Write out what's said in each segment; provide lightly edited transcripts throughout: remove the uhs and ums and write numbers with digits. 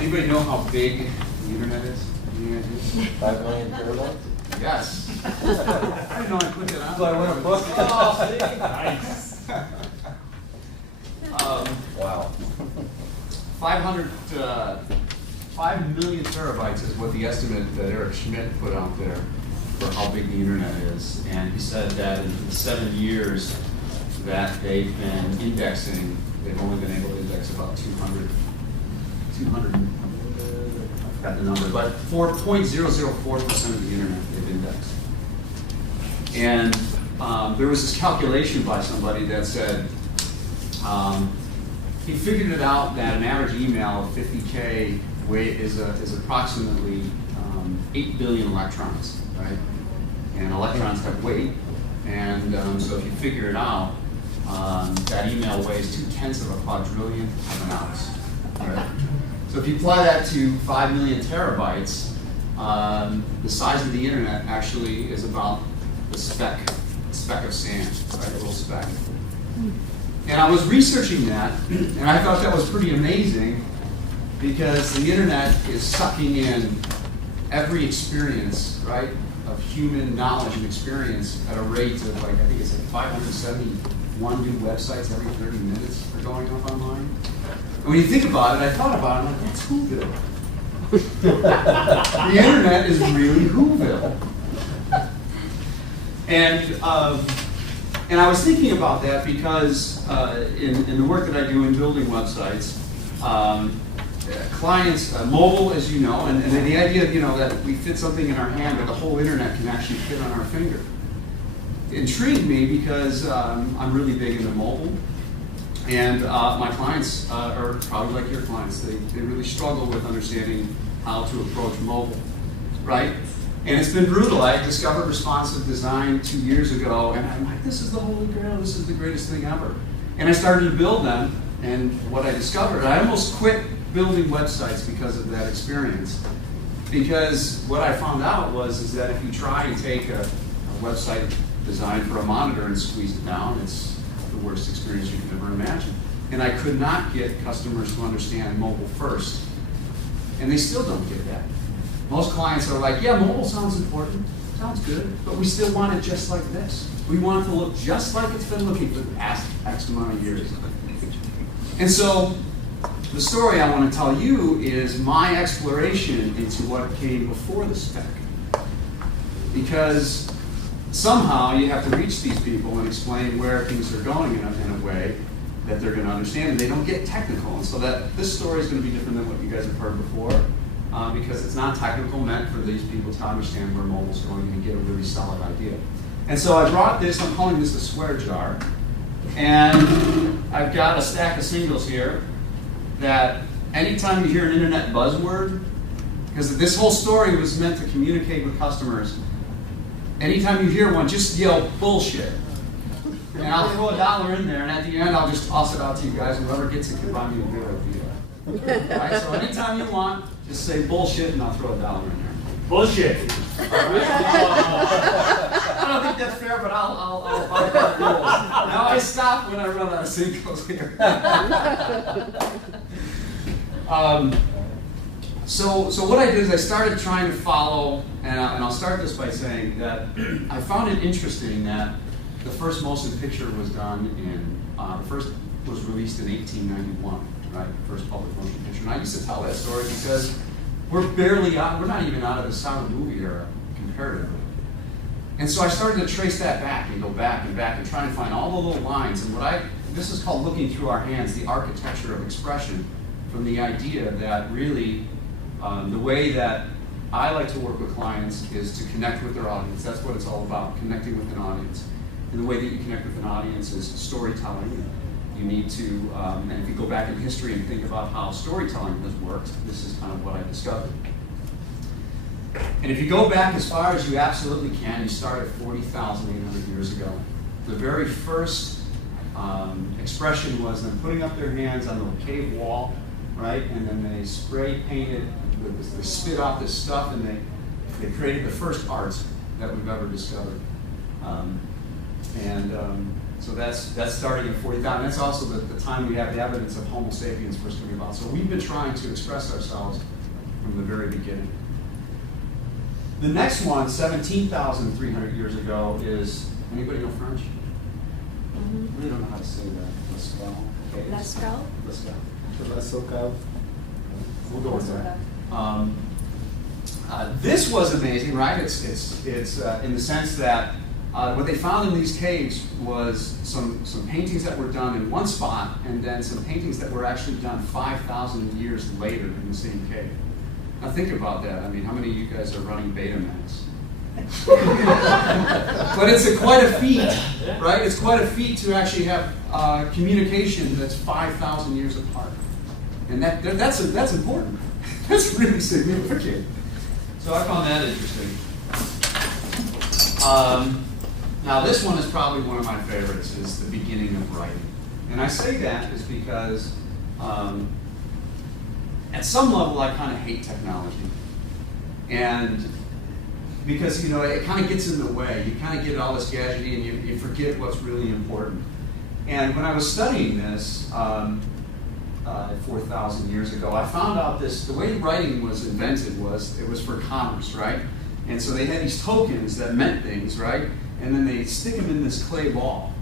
Anybody know how big the internet is? Any ideas? 5 million terabytes? Yes. I didn't know I put that on. So I win a book. Oh, see? Nice. Wow. 5 million terabytes is what the estimate that Eric Schmidt put out there for how big the internet is. And he said that in the 7 years that they've been indexing, they've only been able to index about 200, I forgot the number, but 0.004% of the internet they've indexed. And there was this calculation by somebody that said, he figured it out that an average email of 50K weight is approximately 8 billion electrons, right? And electrons have weight, and so if you figure it out, that email weighs 0.2 of a quadrillion of an ounce, right? So if you apply that to 5 million terabytes, the size of the internet actually is about the speck of sand, right? A little speck. And I was researching that, and I thought that was pretty amazing because the internet is sucking in every experience, right, of human knowledge and experience at a rate of like, I think it's like 571 new websites every 30 minutes are going up online. And when you think about it, I thought about it, I'm like, that's Whoville. The internet is really Whoville. And I was thinking about that because in the work that I do in building websites, clients, mobile, as you know, and the idea, that we fit something in our hand, but the whole internet can actually fit on our finger, intrigued me because I'm really big into mobile, and my clients are probably like your clients. They really struggle with understanding how to approach mobile, right? And it's been brutal. I discovered responsive design 2 years ago, and I'm like, this is the holy grail, this is the greatest thing ever. And I started to build them, and what I discovered, I almost quit building websites because of that experience. Because what I found out is that if you try and take a website design for a monitor and squeeze it down, it's the worst experience you can ever imagine. And I could not get customers to understand mobile first. And they still don't get that. Most clients are like, yeah, mobile sounds important, sounds good, but we still want it just like this. We want it to look just like it's been looking for the past X amount of years. And so the story I want to tell you is my exploration into what came before the spec. Because somehow you have to reach these people and explain where things are going in a way that they're going to understand, and they don't get technical. And so that this story is going to be different than what you guys have heard before. Because it's not technical, meant for these people to understand where mobile's going and get a really solid idea. And so I brought this, I'm calling this a swear jar, and I've got a stack of singles here that anytime you hear an internet buzzword, because this whole story was meant to communicate with customers, anytime you hear one, just yell bullshit. And I'll throw $1 in there, and at the end I'll just toss it out to you guys, and whoever gets it can buy me a beer at the Right, so anytime you want, just say bullshit and I'll throw $1 in there. Bullshit. Right. I don't think that's fair, but I'll abide by the rules. Now I stop when I run out of singles here. So what I did is I started trying to follow, and I'll start this by saying that I found it interesting that the first motion picture was done the first was released in 1891. Right, first public motion picture. And I used to tell that story because we're not even out of the silent movie era comparatively. And so I started to trace that back and go back and back and try and find all the little lines. And this is called looking through our hands, the architecture of expression, from the idea that really the way that I like to work with clients is to connect with their audience. That's what it's all about, connecting with an audience. And the way that you connect with an audience is storytelling. You need to, and if you go back in history and think about how storytelling has worked, this is kind of what I discovered. And if you go back as far as you absolutely can, you start at 40,800 years ago. The very first expression was them putting up their hands on the cave wall, right? And then they spray painted, they spit out this stuff, and they created the first art that we've ever discovered. So that's starting at 40,000. That's also the time we have the evidence of Homo sapiens first coming about. So we've been trying to express ourselves from the very beginning. The next one, 17,300 years ago, is, anybody know French? Mm-hmm. Really don't know how to say that. Lascaux? Lascaux. We'll go with that. This was amazing, right? It's in the sense that what they found in these caves was some paintings that were done in one spot, and then some paintings that were actually done 5,000 years later in the same cave. Now think about that. I mean, how many of you guys are running Betamax? But it's quite a feat, right? It's quite a feat to actually have communication that's 5,000 years apart, and that's important. That's really significant. So I found that interesting. Now this one is probably one of my favorites, is the beginning of writing. And I say that is because at some level I kind of hate technology. And because, you know, it kind of gets in the way. You kind of get all this gadgety and you forget what's really important. And when I was studying this 4,000 years ago, I found out the way writing was invented was, it was for commerce, right? And so they had these tokens that meant things, right? And then they stick them in this clay ball.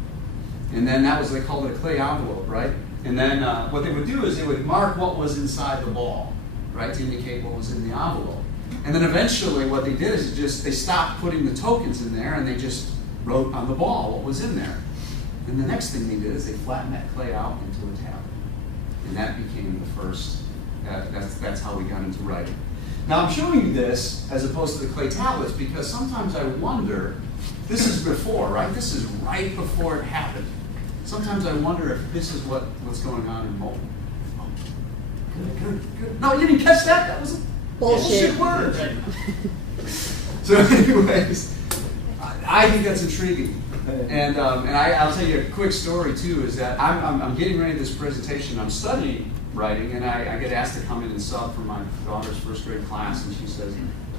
And then they called it a clay envelope, right? And then what they would do is they would mark what was inside the ball, right, to indicate what was in the envelope. And then eventually what they did is they stopped putting the tokens in there, and they just wrote on the ball what was in there. And the next thing they did is they flattened that clay out into a tablet. And that became the first, that's how we got into writing. Now I'm showing you this as opposed to the clay tablets because sometimes I wonder, this is before, right? This is right before it happened. Sometimes I wonder if this is what's going on in mobile. Oh, good. No, you didn't catch that? That was a bullshit word. So anyways, I think that's intriguing. And I'll tell you a quick story too, is that I'm getting ready for this presentation, I'm studying writing, and I get asked to come in and sub for my daughter's first grade class, and she says,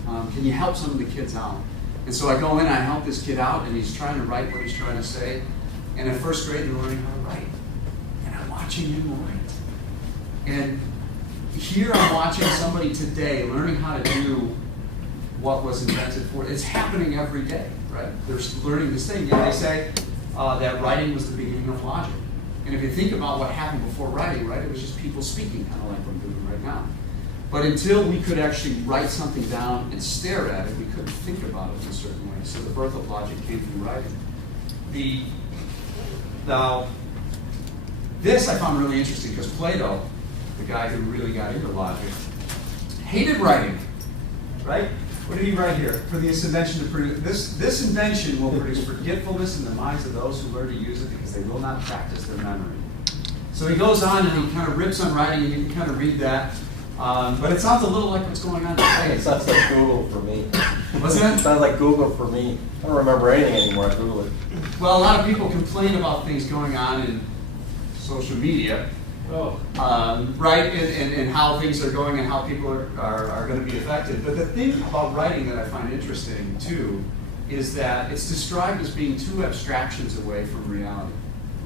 can you help some of the kids out? And so I go in and I help this kid out, and he's trying to write what he's trying to say, and in first grade they're learning how to write. And I'm watching him write. And here I'm watching somebody today learning how to do what was invented for it. It's happening every day, right? They're learning this thing. Yeah, they say that writing was the beginning of logic. And if you think about what happened before writing, right, it was just people speaking, kind of like what I'm doing right now. But until we could actually write something down and stare at it, we couldn't think about it in a certain way. So the birth of logic came through writing. Now, this I found really interesting because Plato, the guy who really got into logic, hated writing, right? What did he write here? For this invention to produce, this invention will produce forgetfulness in the minds of those who learn to use it because they will not practice their memory. So he goes on and he kind of rips on writing, and you can kind of read that. But it sounds a little like what's going on today. It sounds like Google for me. What's that? It sounds like Google for me. I don't remember anything anymore. I Google it. Well, a lot of people complain about things going on in social media. Oh. Right, and how things are going and how people are going to be affected. But the thing about writing that I find interesting, too, is that it's described as being two abstractions away from reality.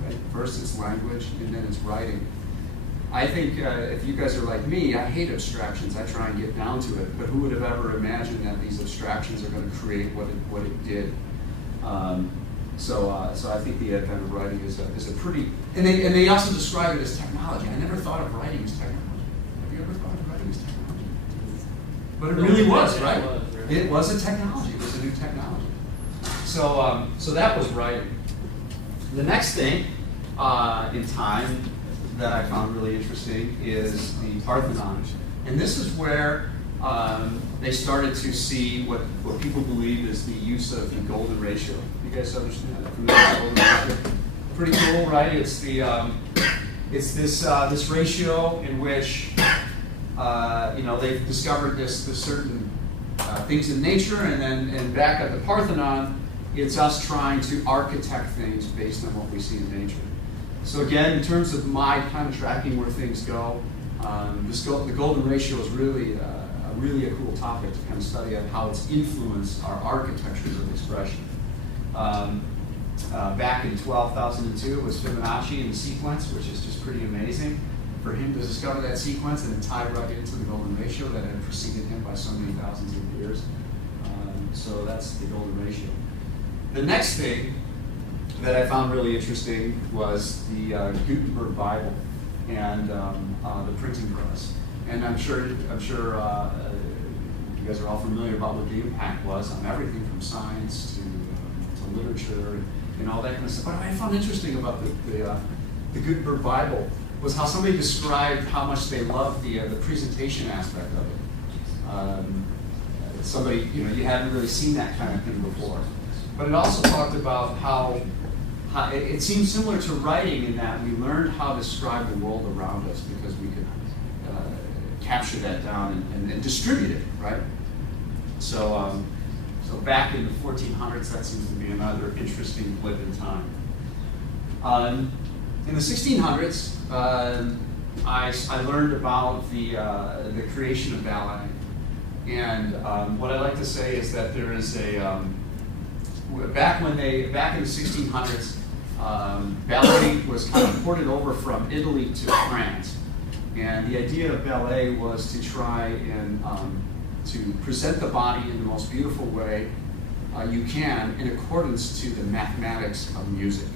Right? First it's language, and then it's writing. I think if you guys are like me, I hate abstractions. I try and get down to it. But who would have ever imagined that these abstractions are going to create what it did? So I think the advent of writing is a pretty, and they also describe it as technology. I never thought of writing as technology. Have you ever thought of writing as technology? But it really was, right? It was a technology. It was a new technology. So that was writing. The next thing in time that I found really interesting is the Parthenon, and this is where they started to see what people believe is the use of the golden ratio. You guys understand that from the golden ratio? Pretty cool, right? It's this ratio in which they've discovered this certain things in nature, and back at the Parthenon, it's us trying to architect things based on what we see in nature. So again, in terms of my kind of tracking where things go, the golden ratio is really a cool topic to kind of study on how it's influenced our architectures of expression. back in 2002 was Fibonacci in the sequence, which is just pretty amazing. For him to discover that sequence and then tie right into the golden ratio that had preceded him by so many thousands of years. So that's the golden ratio. The next thing that I found really interesting was the Gutenberg Bible and the printing press. And I'm sure you guys are all familiar about what the impact was on everything from science to literature and all that kind of stuff. But what I found interesting about the Gutenberg Bible was how somebody described how much they loved the presentation aspect of it. Somebody, you hadn't really seen that kind of thing before. But it also talked about how it seemed similar to writing in that we learned how to describe the world around us because we could capture that down and distribute it, right? So, so back in the 1400s, that seems to be another interesting blip in time. In the 1600s, I learned about the creation of ballet. And what I like to say is that there is back in the 1600s, ballet was kind of ported over from Italy to France. And the idea of ballet was to try and to present the body in the most beautiful way you can in accordance to the mathematics of music.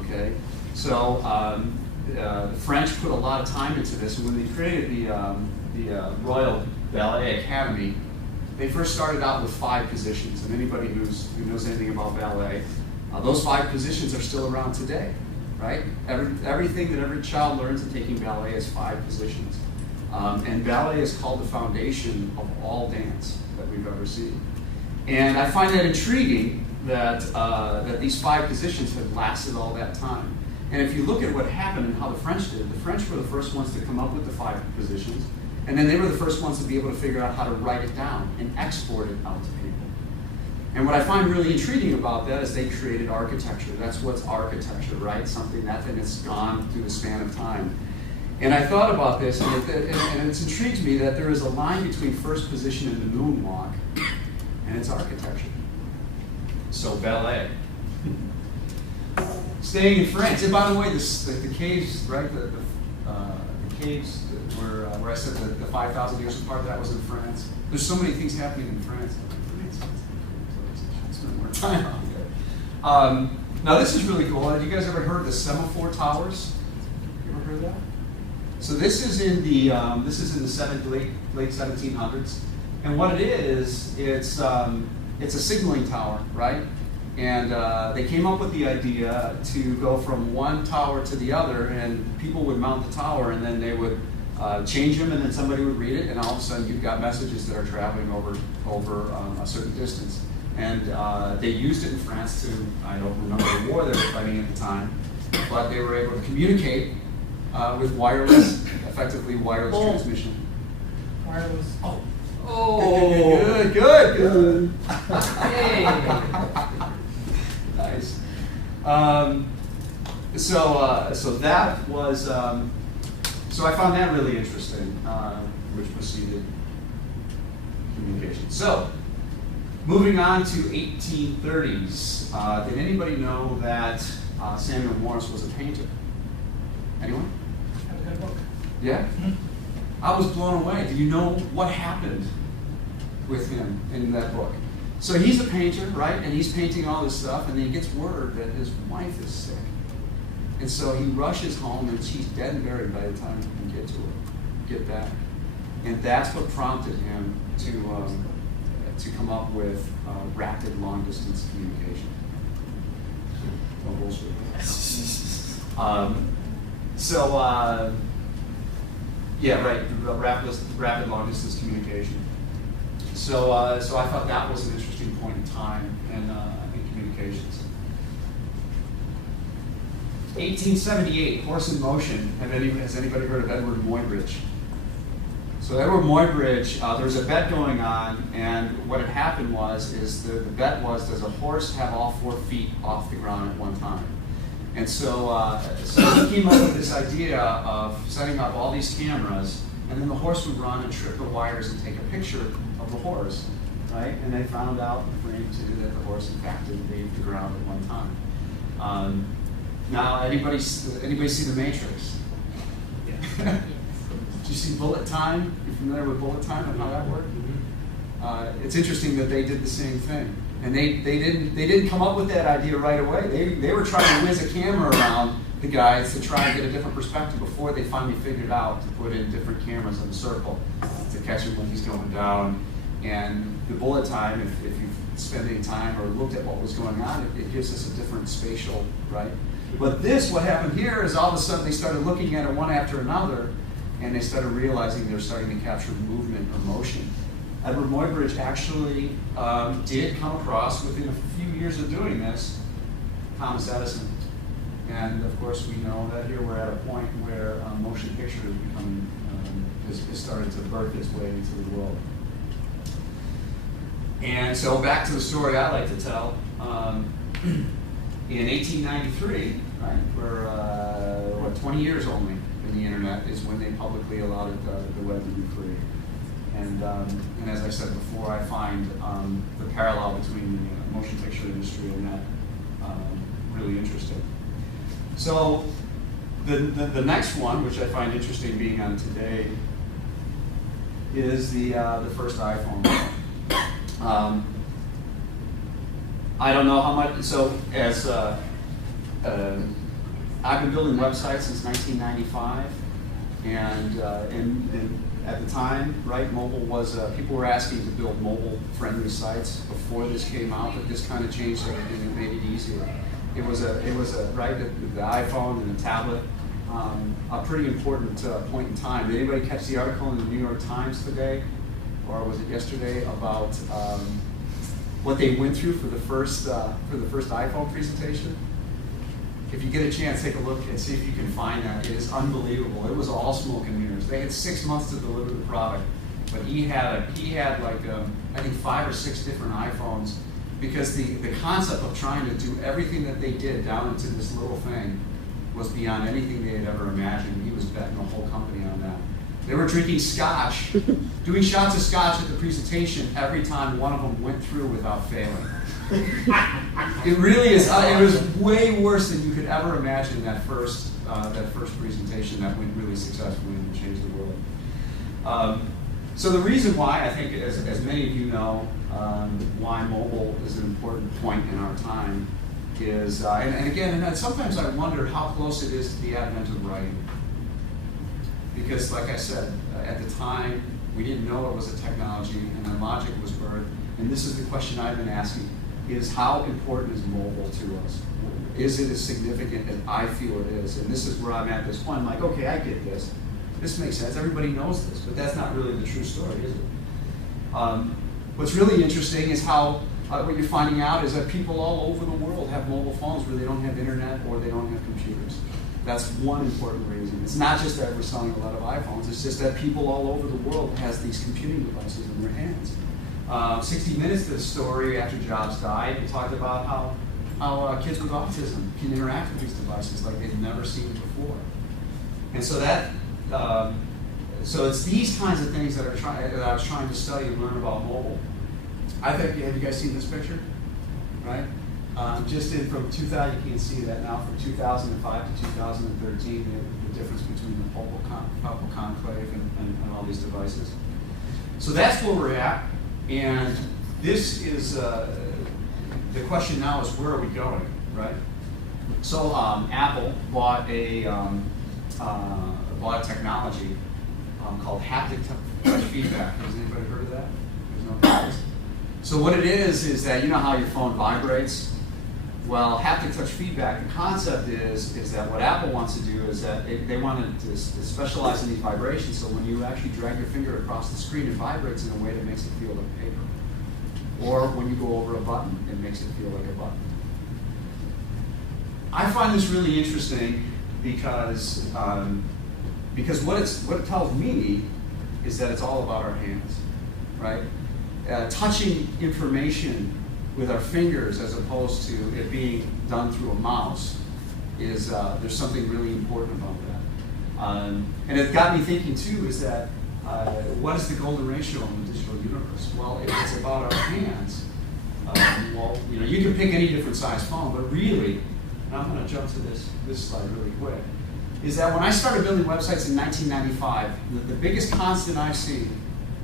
Okay? So the French put a lot of time into this, and when they created the Royal Ballet Academy, they first started out with 5 positions, and anybody who knows anything about ballet, those 5 positions are still around today, right? Everything that every child learns in taking ballet is 5 positions. And ballet is called the foundation of all dance that we've ever seen. And I find that intriguing that, that these 5 positions have lasted all that time. And if you look at what happened and how the French did, the French were the first ones to come up with the 5 positions, and then they were the first ones to be able to figure out how to write it down and export it out to people. And what I find really intriguing about that is they created architecture. That's what's architecture, right? Something that then has gone through the span of time. And I thought about this, and it's intrigued me that there is a line between first position and the moonwalk, and it's architecture. So ballet. Staying in France, and by the way, the caves, right? The caves where I said the 5,000 years apart, that was in France. There's so many things happening in France. Spend more time out there. Now this is really cool. Have you guys ever heard of the semaphore towers? You ever heard that? So this is in the late 1700s, and what it is, it's a signaling tower, right? And they came up with the idea to go from one tower to the other, and people would mount the tower, and then they would change them, and then somebody would read it, and all of a sudden you've got messages that are traveling over a certain distance. And they used it in France to, I don't remember the war they were fighting at the time, but they were able to communicate with wireless, effectively wireless transmission. Wireless. Oh, good. Hey. Nice. So that was, so I found that really interesting, which preceded communication. So, moving on to 1830s, did anybody know that Samuel Morse was a painter? Anyone? I've got a book. Yeah? I was blown away. Do you know what happened with him in that book? So he's a painter, right? And he's painting all this stuff, and then he gets word that his wife is sick. And so he rushes home, and she's dead and buried by the time he can get back. And that's what prompted him to come up with rapid long-distance communication. No bullshit. Yeah, right, rapid long-distance communication. So I thought that was an interesting point in time in communications. 1878, Horse in Motion. Has anybody heard of Edward Muybridge? So Edward Muybridge, there was a bet going on, and what had happened is the bet was, does a horse have all 4 feet off the ground at one time? And so he came up with this idea of setting up all these cameras, and then the horse would run and trip the wires and take a picture of the horse. right? And they found out in frame 2 that the horse, in fact, did leave the ground at one time. Now, anybody see The Matrix? Yeah. Did you see bullet time? You familiar with bullet time and how that worked? It's interesting that they did the same thing, and they didn't come up with that idea right away. They were trying to whiz a camera around the guys to try and get a different perspective before they finally figured out to put in different cameras in a circle to catch him when he's going down. And the bullet time, if you've spent any time or looked at what was going on, it gives us a different spatial, right? But this, what happened here is all of a sudden they started looking at it one after another, and they started realizing they're starting to capture movement or motion. Edward Muybridge actually did come across, within a few years of doing this, Thomas Edison. And of course we know that here we're at a point where motion picture is becoming, is starting to birth its way into the world. And so back to the story I like to tell. In 1893, right, for 20 years only in the internet is when they publicly allowed it, the web to be free. And as I said before, I find the parallel between the motion picture industry and that really interesting. So the next one, which I find interesting being on today, is the first iPhone. I don't know how much. So as I've been building websites since 1995, and at the time, right, mobile was people were asking to build mobile-friendly sites before this came out, but this kind of changed everything and made it easier. It was a right, the iPhone and the tablet, a pretty important point in time. Did anybody catch the article in the New York Times today, or was it yesterday, about what they went through for the first iPhone presentation? If you get a chance, take a look and see if you can find that. It is unbelievable. It was all smoke and mirrors. They had 6 months to deliver the product, but he had like I think 5 or 6 different iPhones, because the concept of trying to do everything that they did down into this little thing was beyond anything they had ever imagined. He was betting the whole company on that. They were drinking scotch, doing shots of scotch at the presentation every time one of them went through without failing. It really is. It was way worse than you could ever imagine in that first presentation that went really successfully and changed the world. So the reason why, I think, as many of you know, why mobile is an important point in our time is, and again, and sometimes I wonder how close it is to the advent of writing. Because, like I said, at the time, we didn't know it was a technology, and then logic was birthed. And this is the question I've been asking, is how important is mobile to us? Is it as significant as I feel it is? And this is where I'm at this point. I'm like, okay, I get this. This makes sense. Everybody knows this, but that's not really the true story, is it? What's really interesting is how, what you're finding out is that people all over the world have mobile phones where they don't have internet or they don't have computers. That's one important reason. It's not just that we're selling a lot of iPhones, it's just that people all over the world has these computing devices in their hands. 60 Minutes did a story after Jobs died. It talked about how kids with autism can interact with these devices like they've never seen before. And so that, so it's these kinds of things that I was trying to study and learn about mobile. Have you guys seen this picture? Right? Just in from 2000, you can't see that now, from 2005 to 2013, the difference between the purple conclave and all these devices. So that's where we're at, and this is, the question now is, where are we going, right? So Apple bought a technology called haptic touch feedback. Has anybody heard of that? There's no guys. So what it is that, you know how your phone vibrates? Well, haptic touch feedback, the concept is that what Apple wants to do is that they want to specialize in these vibrations, so when you actually drag your finger across the screen, it vibrates in a way that makes it feel like paper. Or when you go over a button, it makes it feel like a button. I find this really interesting because what it tells me is that it's all about our hands, right? Touching information with our fingers as opposed to it being done through a mouse is, there's something really important about that. And it got me thinking too, is that what is the golden ratio in the digital universe? Well, if it's about our hands, well, you know, you can pick any different size phone, but really, and I'm going to jump to this slide really quick, is that when I started building websites in 1995, the biggest constant I've seen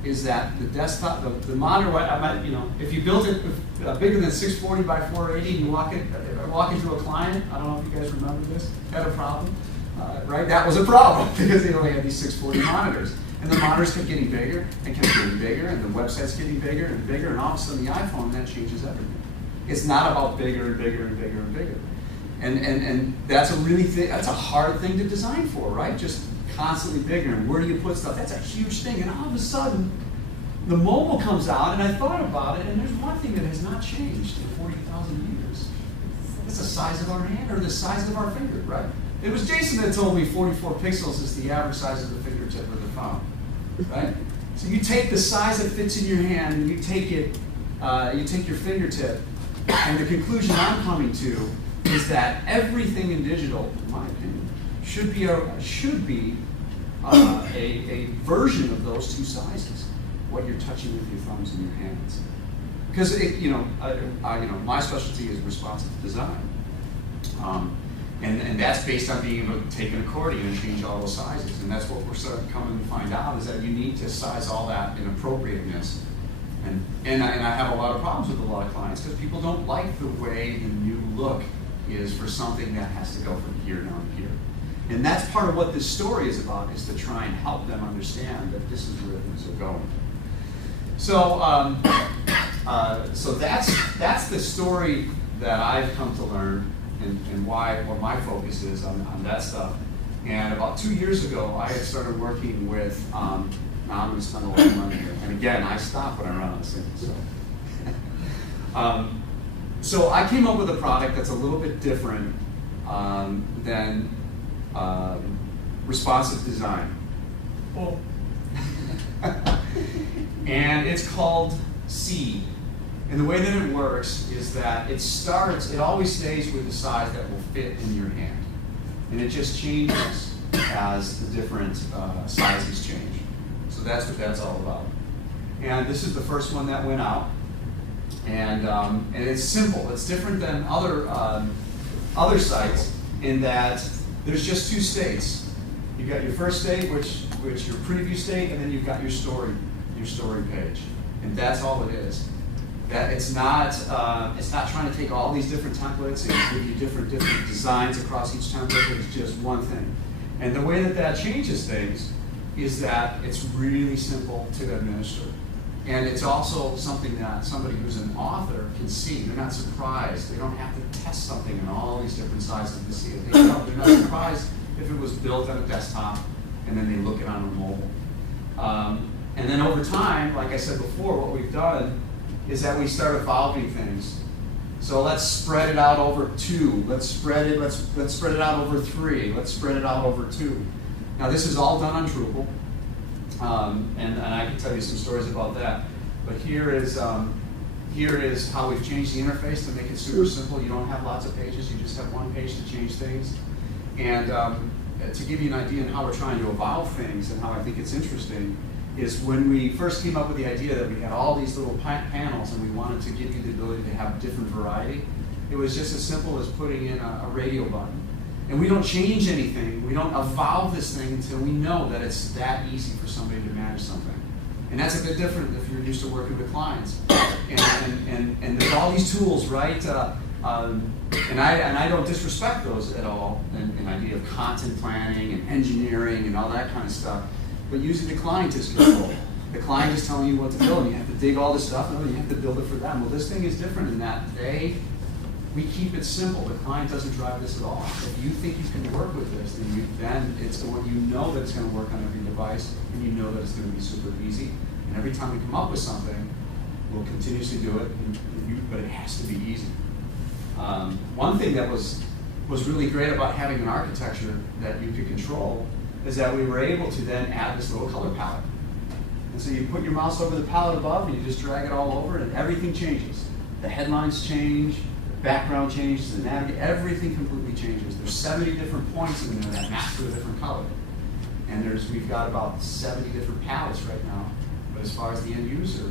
is that the desktop, the monitor, you know, if you built it bigger than 640 by 480 and you walk into a client, I don't know if you guys remember this, had a problem, right? That was a problem because they only had these 640 monitors. And the monitors kept getting bigger and kept getting bigger, and the website's getting bigger and bigger, and all of a sudden the iPhone, that changes everything. It's not about bigger and bigger and bigger and bigger. And that's that's a hard thing to design for, right? Just constantly bigger, and where do you put stuff? That's a huge thing, and all of a sudden, the mobile comes out, and I thought about it, and there's one thing that has not changed in 40,000 years. It's the size of our hand, or the size of our finger, right? It was Jason that told me 44 pixels is the average size of the fingertip of the phone, right? So you take the size that fits in your hand, and you take your fingertip, and the conclusion I'm coming to is that everything in digital, in my opinion, should be a version of those two sizes. What you're touching with your thumbs and your hands, because my specialty is responsive design, and that's based on being able to take an accordion and change all those sizes, and that's what we're sort of coming to find out is that you need to size all that in appropriateness. And I have a lot of problems with a lot of clients because people don't like the way the new look is for something that has to go from here down to here. And that's part of what this story is about, is to try and help them understand that this is where things are going. So, so that's the story that I've come to learn, and what my focus is on that stuff. And about 2 years ago, I had started working with, now I'm going to spend a lot of money here. And again, I stop when I run out of things. So I came up with a product that's a little bit different than responsive design. Well, And it's called Seed. And the way that it works is that it always stays with the size that will fit in your hand. And it just changes as the different sizes change. So that's what that's all about. And this is the first one that went out. And it's simple. It's different than other sites in that there's just two states. You've got your first state, which your preview state, and then you've got your story page, and that's all it is. That it's not trying to take all these different templates and give you different designs across each template. It's just one thing. And the way that changes things is that it's really simple to administer. And it's also something that somebody who's an author can see. They're not surprised. They don't have to test something in all these different sizes to see it. They're not surprised if it was built on a desktop and then they look it on a mobile. And then over time, like I said before, what we've done is that we start evolving things. So let's spread it out over 2. Let's spread it out over 3. Let's spread it out over 2. Now this is all done on Drupal. And I can tell you some stories about that. But here is how we've changed the interface to make it super simple. You don't have lots of pages. You just have one page to change things. And to give you an idea on how we're trying to evolve things and how I think it's interesting is when we first came up with the idea that we had all these little panels and we wanted to give you the ability to have different variety, it was just as simple as putting in a radio button. And we don't change anything, we don't evolve this thing until we know that it's that easy for somebody to manage something. And that's a bit different if you're used to working with clients. And there's all these tools, right? And I don't disrespect those at all, an idea of content planning and engineering and all that kind of stuff. But using the client is control. The client is telling you what to build, and you have to dig all this stuff, and then you have to build it for them. Well, this thing is different in that we keep it simple. The client doesn't drive this at all. If you think you can work with this, then it's the one you know that it's going to work on every device, and you know that it's going to be super easy. And every time we come up with something, we'll continuously do it, but it has to be easy. One thing that was really great about having an architecture that you could control is that we were able to then add this little color palette. And so you put your mouse over the palette above and you just drag it all over and everything changes. The headlines change, the background changes, the navigate, everything completely changes. There's 70 different points in there that match to a different color. And we've got about 70 different palettes right now. But as far as the end user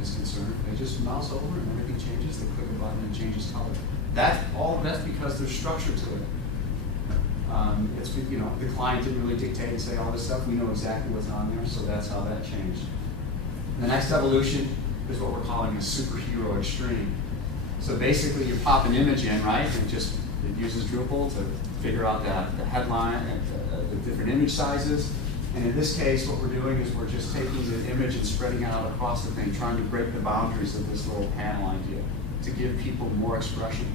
is concerned, they just mouse over and everything changes. They click a button and it changes color. That's because there's structure to it. It's, you know, the client didn't really dictate and say all this stuff. We know exactly what's on there, so that's how that changed. The next evolution is what we're calling a superhero extreme. So basically, you pop an image in, right? And it uses Drupal to figure out the headline, the different image sizes. And in this case, what we're doing is we're just taking the image and spreading it out across the thing, trying to break the boundaries of this little panel idea to give people more expression.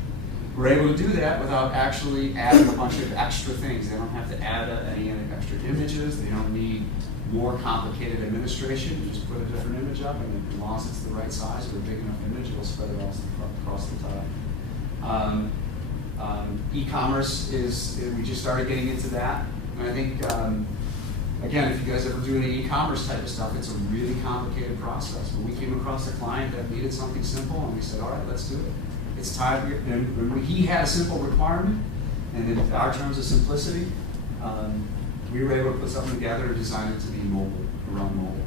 We're able to do that without actually adding a bunch of extra things. They don't have to add any extra images. They don't need more complicated administration. You just put a different image up, and as long as it's the right size or a big enough image, it'll spread it all across the top. E-commerce we just started getting into that. And I think, again, if you guys ever do any e-commerce type of stuff, it's a really complicated process. But we came across a client that needed something simple, and we said, all right, let's do it. It's time. And he had a simple requirement, and in our terms of simplicity, we were able to put something together and design it to be mobile, around mobile.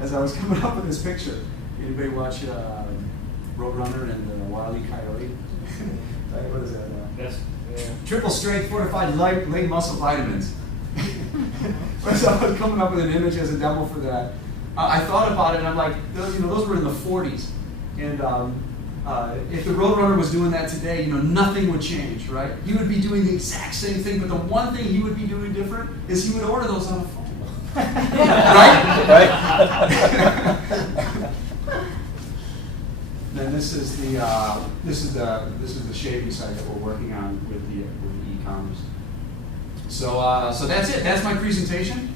As I was coming up with this picture, anybody watch Roadrunner and Wile E. Coyote? What is that? Yes. Yeah. Triple strength fortified leg muscle vitamins. So I was coming up with an image as a demo for that. I thought about it, and I'm like, those were in the 40s, and if the Roadrunner was doing that today, nothing would change, right? He would be doing the exact same thing, but the one thing he would be doing different is he would order those on a phone. Right? Right. Then this is the shaving site that we're working on with the e-commerce. So that's it. That's my presentation.